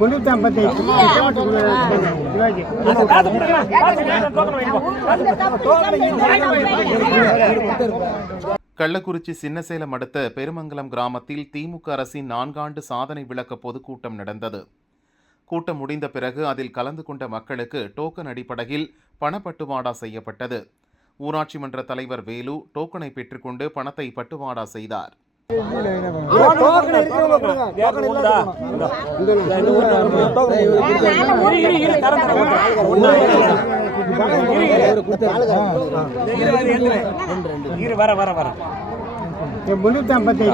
முன்னூத்தி ஐம்பத்தி கள்ளக்குறிச்சி சின்னசேலம் அடுத்த பெருமங்கலம் கிராமத்தில் திமுக அரசின் நான்காண்டு சாதனை விளக்க பொதுக்கூட்டம் நடந்தது. கூட்டம் முடிந்த பிறகு அதில் கலந்து கொண்ட மக்களுக்கு டோக்கன் அடிப்படையில் பணப்பட்டுவாடா செய்யப்பட்டது. ஊராட்சி மன்ற தலைவர் வேலு டோக்கனை பெற்றுக்கொண்டு பணத்தை பட்டுவாடா செய்தார். வர வர வர முன்னூத்தி ஐம்பத்தி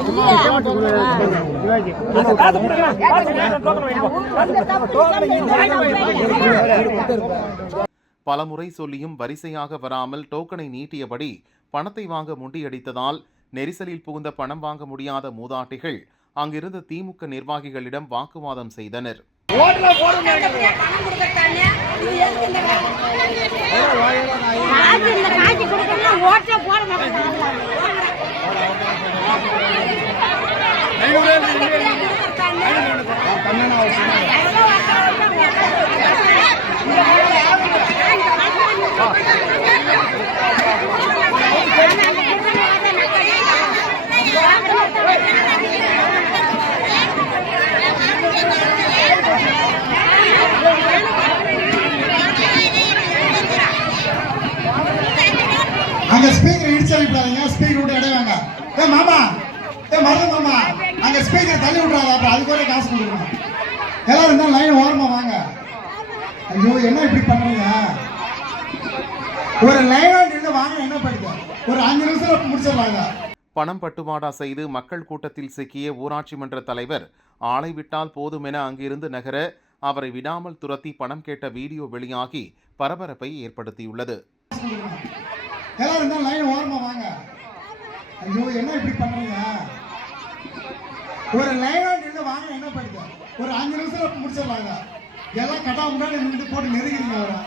பலமுறை சொல்லியும் வரிசையாக வராமல் டோக்கனை நீட்டியபடி பணத்தை வாங்க முண்டியடித்ததால் நெரிசலில் புகுந்த பணம் வாங்க முடியாத மூதாட்டிகள் அங்கிருந்த திமுக நிர்வாகிகளிடம் வாக்குவாதம் செய்தனர். காசு? இந்த காசு கொடுக்கணும் ஓட்டே போட மாட்டாங்க அங்க ஸ்பீக்கர் இடிச்சு விட்டுறாதீங்க ஸ்பீக்கர் விட்டு இடைவாங்க ஏ மாமா. ஏ மருது மாமா. அங்க ஸ்பீக்கர் தள்ளி விட்டுறாத அப்புறம் அதுக்கு ஒரே காசு கொடுக்கணும். எல்லாரும் தான் லைன் ஓரமா வாங்க. ஐயோ என்ன இப்படி பண்றீங்க? ஒரு லைனா நின்று வாங்க என்ன பண்ணுங்க ஒரு அஞ்சு நிமிஷத்துல முடிச்சிடலாங்க. பணம் பட்டுவாடா செய்து மக்கள் கூட்டத்தில் சிக்கிய ஊராட்சி மன்ற தலைவர் ஆளை விட்டால் போதுமென அங்கிருந்து நகர அவரை விடாமல் துரத்தி பணம் கேட்ட வீடியோ வெளியாகி பரபரப்பை ஏற்படுத்தியுள்ளது. எல்லாரும் தான் லைன் ஓரமா வாங்க. ஐயோ என்ன இப்படி பண்றீங்க? ஒரு லைனா நின்று வாங்க என்ன பண்ணுங்க ஒரு அஞ்சு நிமிஷத்துல முடிச்சிடலாங்க. எல்லாம் கட்டா முன்னாடி நின்று போட்டு நெருங்கிறீங்க அவரை.